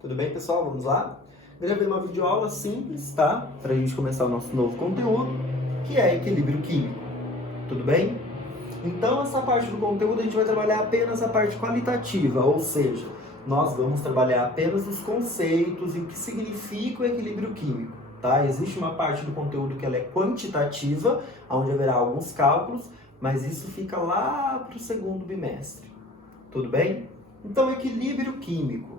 Tudo bem, pessoal? Vamos lá? Gravei uma videoaula simples, tá? Para a gente começar o nosso novo conteúdo, que é equilíbrio químico. Tudo bem? Então, essa parte do conteúdo a gente vai trabalhar apenas a parte qualitativa, ou seja, nós vamos trabalhar apenas os conceitos e o que significa o equilíbrio químico, tá? Existe uma parte do conteúdo que ela é quantitativa, onde haverá alguns cálculos, mas isso fica lá para o segundo bimestre. Tudo bem? Então, equilíbrio químico.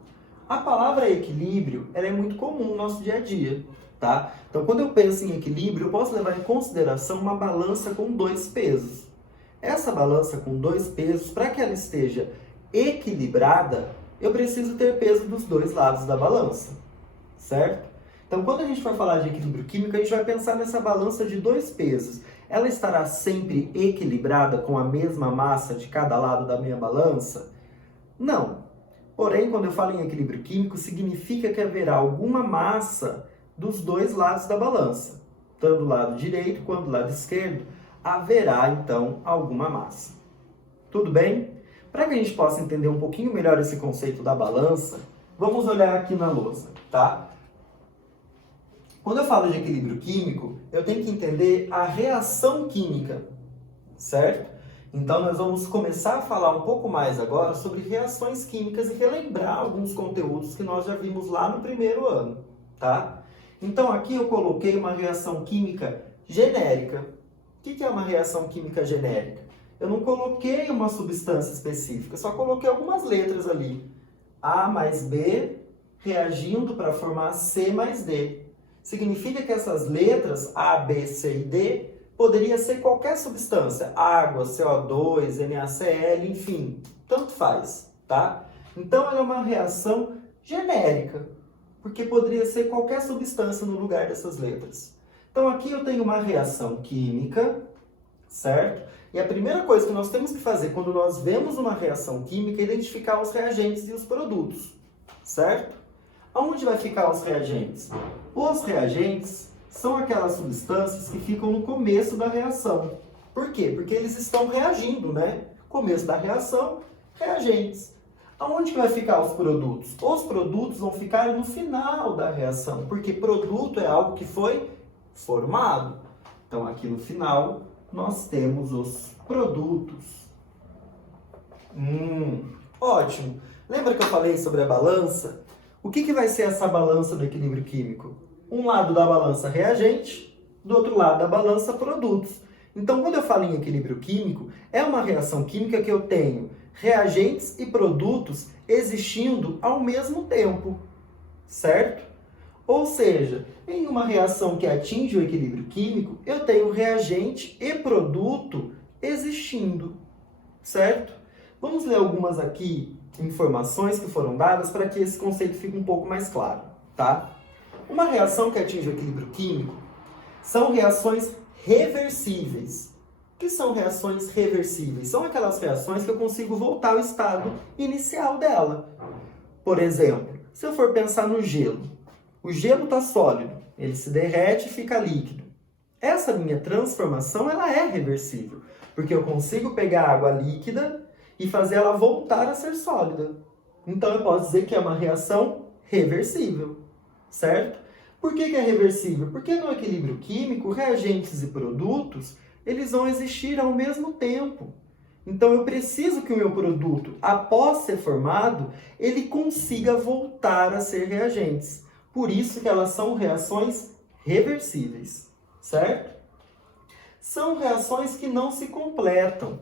A palavra equilíbrio, ela é muito comum no nosso dia a dia, tá? Então, quando eu penso em equilíbrio, eu posso levar em consideração uma balança com dois pesos. Essa balança com dois pesos, para que ela esteja equilibrada, eu preciso ter peso dos dois lados da balança, certo? Então, quando a gente for falar de equilíbrio químico, a gente vai pensar nessa balança de dois pesos. Ela estará sempre equilibrada com a mesma massa de cada lado da minha balança? Não. Porém, quando eu falo em equilíbrio químico, significa que haverá alguma massa dos dois lados da balança. Tanto do lado direito quanto do lado esquerdo, haverá, então, alguma massa. Tudo bem? Para que a gente possa entender um pouquinho melhor esse conceito da balança, vamos olhar aqui na lousa, tá? Quando eu falo de equilíbrio químico, eu tenho que entender a reação química, certo? Então, nós vamos começar a falar um pouco mais agora sobre reações químicas e relembrar alguns conteúdos que nós já vimos lá no primeiro ano, tá? Então, aqui eu coloquei uma reação química genérica. O que é uma reação química genérica? Eu não coloquei uma substância específica, só coloquei algumas letras ali. A mais B reagindo para formar C mais D. Significa que essas letras, A, B, C e D, poderia ser qualquer substância, água, CO2, NaCl, enfim, tanto faz, tá? Então, ela é uma reação genérica, porque poderia ser qualquer substância no lugar dessas letras. Então, aqui eu tenho uma reação química, certo? E a primeira coisa que nós temos que fazer quando nós vemos uma reação química é identificar os reagentes e os produtos, certo? Aonde vai ficar os reagentes? Os reagentes são aquelas substâncias que ficam no começo da reação. Por quê? Porque eles estão reagindo, né? Começo da reação, reagentes. Aonde que vai ficar os produtos? Os produtos vão ficar no final da reação, porque produto é algo que foi formado. Então, aqui no final, nós temos os produtos. Ótimo! Lembra que eu falei sobre a balança? O que vai ser essa balança do equilíbrio químico? Um lado da balança reagente, do outro lado da balança produtos. Então, quando eu falo em equilíbrio químico, é uma reação química que eu tenho reagentes e produtos existindo ao mesmo tempo, certo? Ou seja, em uma reação que atinge o equilíbrio químico, eu tenho reagente e produto existindo, certo? Vamos ler algumas aqui informações que foram dadas para que esse conceito fique um pouco mais claro, tá? Uma reação que atinge o equilíbrio químico são reações reversíveis. O que são reações reversíveis? São aquelas reações que eu consigo voltar ao estado inicial dela. Por exemplo, se eu for pensar no gelo, o gelo está sólido, ele se derrete e fica líquido. Essa minha transformação ela é reversível, porque eu consigo pegar a água líquida e fazer ela voltar a ser sólida. Então eu posso dizer que é uma reação reversível, certo? Por que é reversível? Porque no equilíbrio químico, reagentes e produtos, eles vão existir ao mesmo tempo. Então eu preciso que o meu produto, após ser formado, ele consiga voltar a ser reagentes. Por isso que elas são reações reversíveis, certo? São reações que não se completam.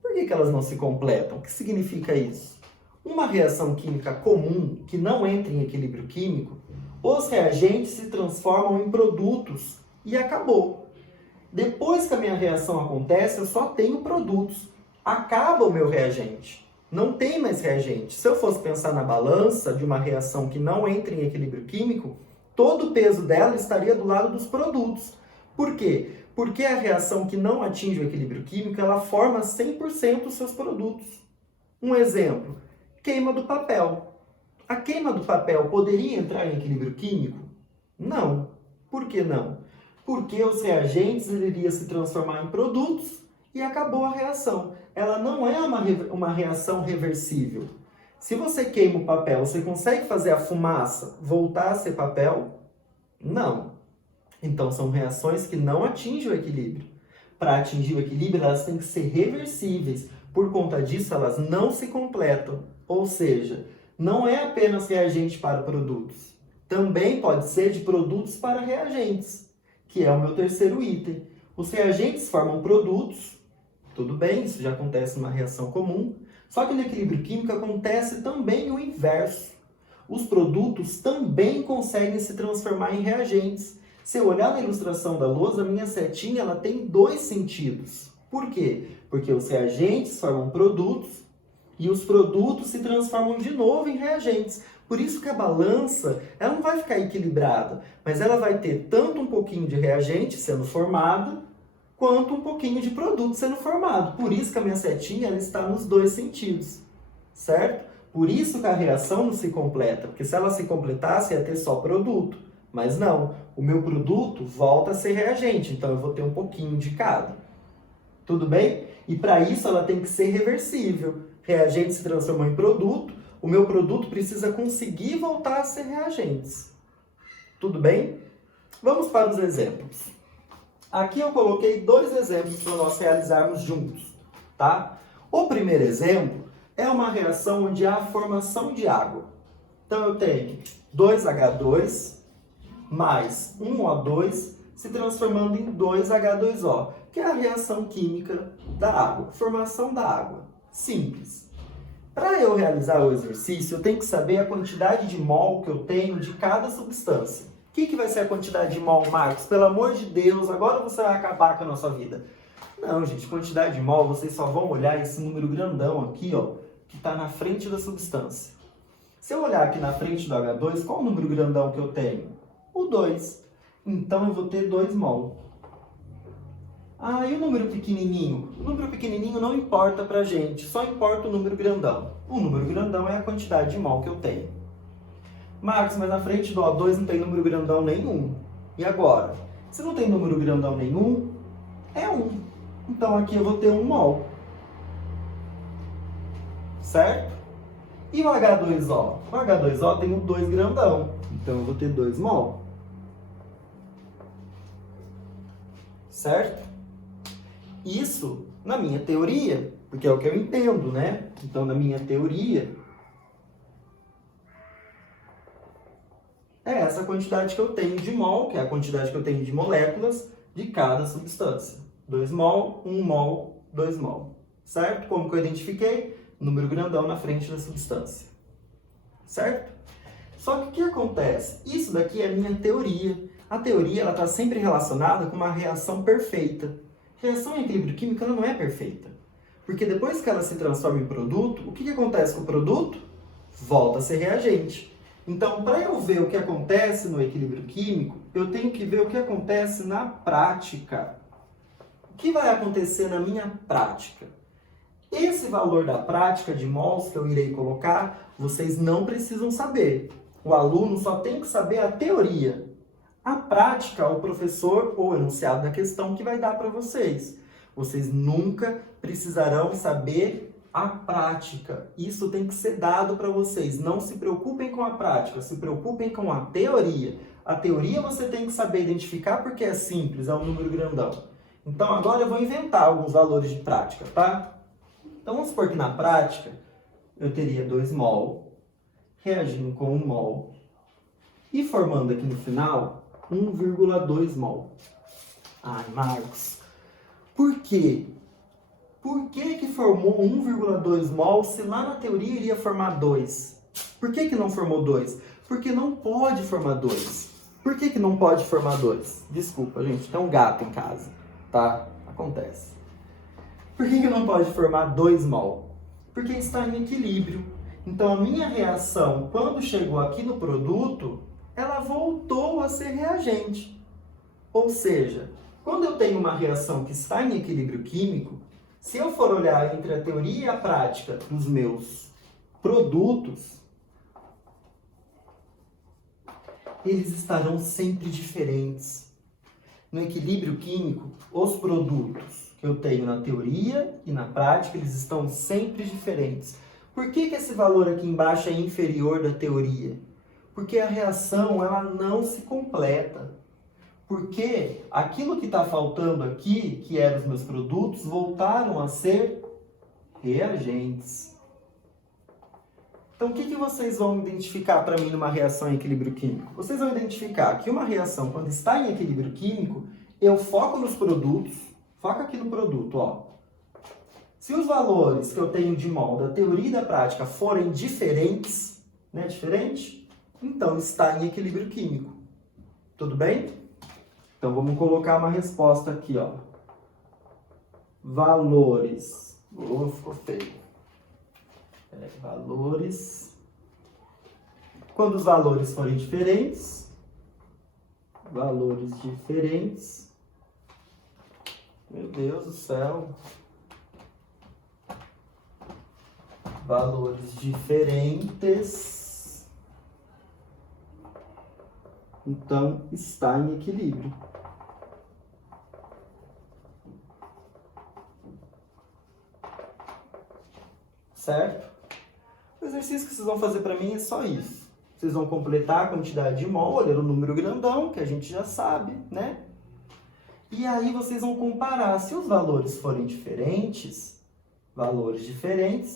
Por que elas não se completam? O que significa isso? Uma reação química comum, que não entra em equilíbrio químico, os reagentes se transformam em produtos e acabou. Depois que a minha reação acontece, eu só tenho produtos. Acaba o meu reagente. Não tem mais reagente. Se eu fosse pensar na balança de uma reação que não entra em equilíbrio químico, todo o peso dela estaria do lado dos produtos. Por quê? Porque a reação que não atinge o equilíbrio químico, ela forma 100% os seus produtos. Um exemplo, queima do papel. A queima do papel poderia entrar em equilíbrio químico? Não. Por que não? Porque os reagentes iriam se transformar em produtos e acabou a reação. Ela não é uma reação reversível. Se você queima o papel, você consegue fazer a fumaça voltar a ser papel? Não. Então, são reações que não atingem o equilíbrio. Para atingir o equilíbrio, elas têm que ser reversíveis. Por conta disso, elas não se completam. Ou seja, não é apenas reagente para produtos. Também pode ser de produtos para reagentes, que é o meu terceiro item. Os reagentes formam produtos, tudo bem, isso já acontece numa reação comum, só que no equilíbrio químico acontece também o inverso. Os produtos também conseguem se transformar em reagentes. Se eu olhar na ilustração da lousa, a minha setinha ela tem dois sentidos. Por quê? Porque os reagentes formam produtos e os produtos se transformam de novo em reagentes. Por isso que a balança ela não vai ficar equilibrada, mas ela vai ter tanto um pouquinho de reagente sendo formado, quanto um pouquinho de produto sendo formado. Por isso que a minha setinha ela está nos dois sentidos, certo? Por isso que a reação não se completa, porque se ela se completasse ia ter só produto. Mas não, o meu produto volta a ser reagente, então eu vou ter um pouquinho de cada. Tudo bem? E para isso ela tem que ser reversível. Reagente se transformou em produto, o meu produto precisa conseguir voltar a ser reagentes. Tudo bem? Vamos para os exemplos. Aqui eu coloquei dois exemplos para nós realizarmos juntos, tá? O primeiro exemplo é uma reação onde há a formação de água. Então eu tenho 2H2 mais 1O2 se transformando em 2H2O, que é a reação química da água, formação da água. Simples. Para eu realizar o exercício, eu tenho que saber a quantidade de mol que eu tenho de cada substância. O que vai ser a quantidade de mol, Marcos? Pelo amor de Deus, agora você vai acabar com a nossa vida. Não, gente, quantidade de mol, vocês só vão olhar esse número grandão aqui, ó, que está na frente da substância. Se eu olhar aqui na frente do H2, qual o número grandão que eu tenho? O 2. Então eu vou ter 2 mol. Ah, e o número pequenininho? O número pequenininho não importa pra gente, só importa o número grandão. O número grandão é a quantidade de mol que eu tenho. Marcos, mas na frente do O2 não tem número grandão nenhum. E agora? Se não tem número grandão nenhum, é 1. Então aqui eu vou ter 1 mol. Certo? E o H2O? O H2O tem o 2 grandão. Então eu vou ter 2 mol. Certo? Isso na minha teoria, porque é o que eu entendo, né? Então, na minha teoria, é essa quantidade que eu tenho de mol, que é a quantidade que eu tenho de moléculas de cada substância. 2 mol, 1 mol, 2 mol. Certo? Como que eu identifiquei? Número grandão na frente da substância. Certo? Só que o que acontece? Isso daqui é a minha teoria. A teoria está sempre relacionada com uma reação perfeita. Reação em equilíbrio químico ela não é perfeita. Porque depois que ela se transforma em produto, o que acontece com o produto? Volta a ser reagente. Então, para eu ver o que acontece no equilíbrio químico, eu tenho que ver o que acontece na prática. O que vai acontecer na minha prática? Esse valor da prática de mols que eu irei colocar, vocês não precisam saber. O aluno só tem que saber a teoria. A prática, o professor ou o enunciado da questão que vai dar para vocês. Vocês nunca precisarão saber a prática. Isso tem que ser dado para vocês. Não se preocupem com a prática, se preocupem com a teoria. A teoria você tem que saber identificar porque é simples, é um número grandão. Então agora eu vou inventar alguns valores de prática, tá? Então vamos supor que na prática eu teria 2 mol reagindo com 1 mol e formando aqui no final 1,2 mol. Ai, Marcos, por quê? Por que formou 1,2 mol se lá na teoria iria formar 2? Por que não formou 2? Porque não pode formar 2. Por que não pode formar 2? Desculpa, gente, tem um gato em casa, tá? Acontece. Por que não pode formar 2 mol? Porque está em equilíbrio. Então, a minha reação, quando chegou aqui no produto, ela voltou a ser reagente. Ou seja, quando eu tenho uma reação que está em equilíbrio químico, se eu for olhar entre a teoria e a prática dos meus produtos, eles estarão sempre diferentes. No equilíbrio químico, os produtos que eu tenho na teoria e na prática, eles estão sempre diferentes. Por que esse valor aqui embaixo é inferior da teoria? Porque a reação ela não se completa. Porque aquilo que está faltando aqui, que eram os meus produtos, voltaram a ser reagentes. Então, o que vocês vão identificar para mim numa reação em equilíbrio químico? Vocês vão identificar que uma reação, quando está em equilíbrio químico, eu foco nos produtos, foca aqui no produto, ó. Se os valores que eu tenho de mol da teoria e da prática forem diferentes, né, então está em equilíbrio químico. Tudo bem? Então, vamos colocar uma resposta aqui, ó. Valores. Ficou feio. Valores. Quando os valores forem diferentes, valores diferentes. Meu Deus do céu. Valores diferentes. Então, está em equilíbrio. Certo? O exercício que vocês vão fazer para mim é só isso. Vocês vão completar a quantidade de mol, olhando o número grandão, que a gente já sabe, né? E aí vocês vão comparar. Se os valores forem diferentes,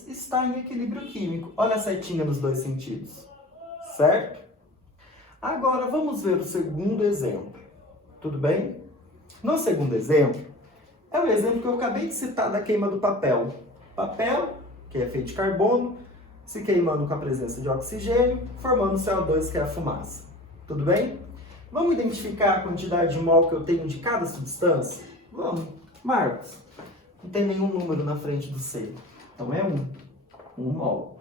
está em equilíbrio químico. Olha a setinha nos dois sentidos. Certo? Agora, vamos ver o segundo exemplo. Tudo bem? No segundo exemplo, é o exemplo que eu acabei de citar da queima do papel. Papel, que é feito de carbono, se queimando com a presença de oxigênio, formando CO2, que é a fumaça. Tudo bem? Vamos identificar a quantidade de mol que eu tenho de cada substância? Vamos. Marcos, não tem nenhum número na frente do C. Então é 1. 1 mol.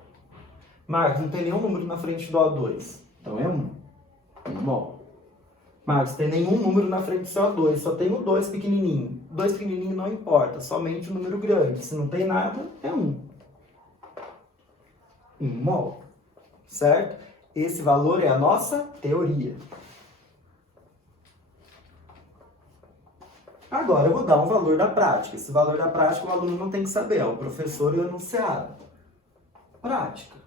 Marcos, não tem nenhum número na frente do O2. Então é 1. 1 mol. Marcos, tem nenhum número na frente do CO2, só tem o 2 pequenininho. 2 pequenininho não importa, somente o número grande. Se não tem nada, é 1. 1 mol. Certo? Esse valor é a nossa teoria. Agora, eu vou dar um valor da prática. Esse valor da prática o aluno não tem que saber, é o professor e o enunciado. Prática.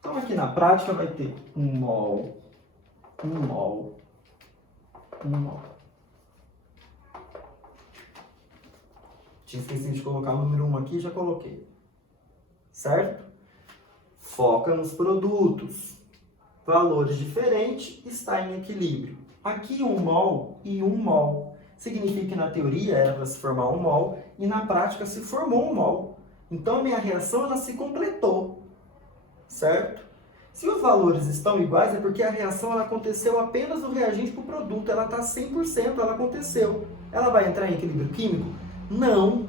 Então, aqui na prática vai ter 1 mol, 1 mol, 1 mol. Tinha esquecido de colocar o número 1 aqui, já coloquei. Certo? Foca nos produtos. Valores diferentes, está em equilíbrio. Aqui 1 mol e 1 mol. Significa que na teoria era para se formar 1 mol e na prática se formou 1 mol. Então, a minha reação ela se completou. Certo? Se os valores estão iguais, é porque a reação ela aconteceu apenas do reagente para o produto. Ela está 100%, ela aconteceu. Ela vai entrar em equilíbrio químico? Não.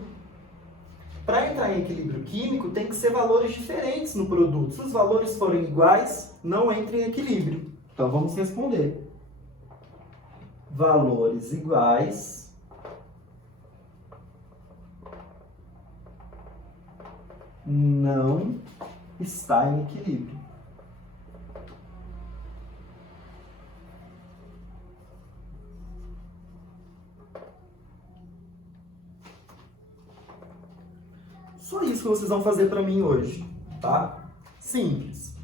Para entrar em equilíbrio químico, tem que ser valores diferentes no produto. Se os valores forem iguais, não entra em equilíbrio. Então, vamos responder. Valores iguais não está em equilíbrio. Só isso que vocês vão fazer para mim hoje, tá? Simples.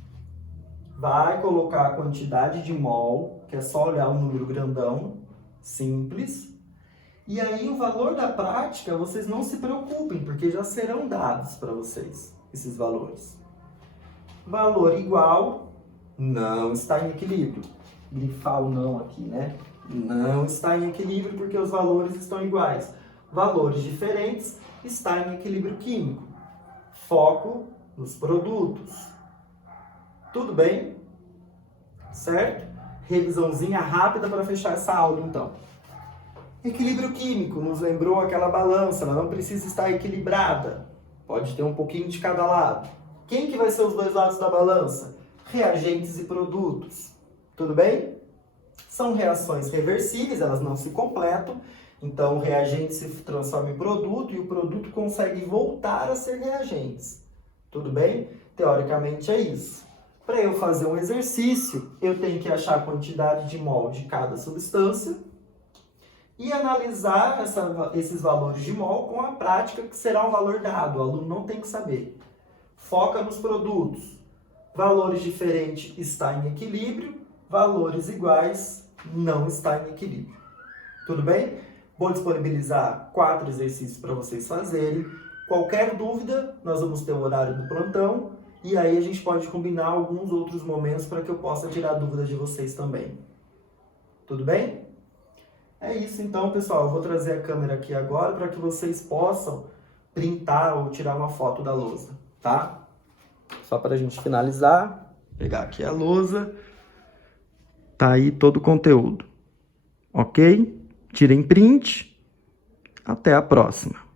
Vai colocar a quantidade de mol, que é só olhar o número grandão, simples. E aí o valor da prática, vocês não se preocupem, porque já serão dados para vocês, esses valores. Valor igual, não está em equilíbrio. Grifar o não aqui, né? Não está em equilíbrio porque os valores estão iguais. Valores diferentes, está em equilíbrio químico. Foco nos produtos. Tudo bem? Certo? Revisãozinha rápida para fechar essa aula, então. Equilíbrio químico, nos lembrou aquela balança, ela não precisa estar equilibrada. Pode ter um pouquinho de cada lado. Quem que vai ser os dois lados da balança? Reagentes e produtos. Tudo bem? São reações reversíveis, elas não se completam. Então, o reagente se transforma em produto e o produto consegue voltar a ser reagentes. Tudo bem? Teoricamente é isso. Para eu fazer um exercício, eu tenho que achar a quantidade de mol de cada substância e analisar esses valores de mol com a prática, que será um valor dado, o aluno não tem que saber. Foca nos produtos. Valores diferentes está em equilíbrio, valores iguais não está em equilíbrio. Tudo bem? Vou disponibilizar 4 exercícios para vocês fazerem. Qualquer dúvida, nós vamos ter o horário do plantão e aí a gente pode combinar alguns outros momentos para que eu possa tirar dúvidas de vocês também. Tudo bem? É isso então, pessoal. Eu vou trazer a câmera aqui agora para que vocês possam printar ou tirar uma foto da lousa, tá? Só para a gente finalizar, pegar aqui a lousa. Tá aí todo o conteúdo. Ok? Tirem print. Até a próxima.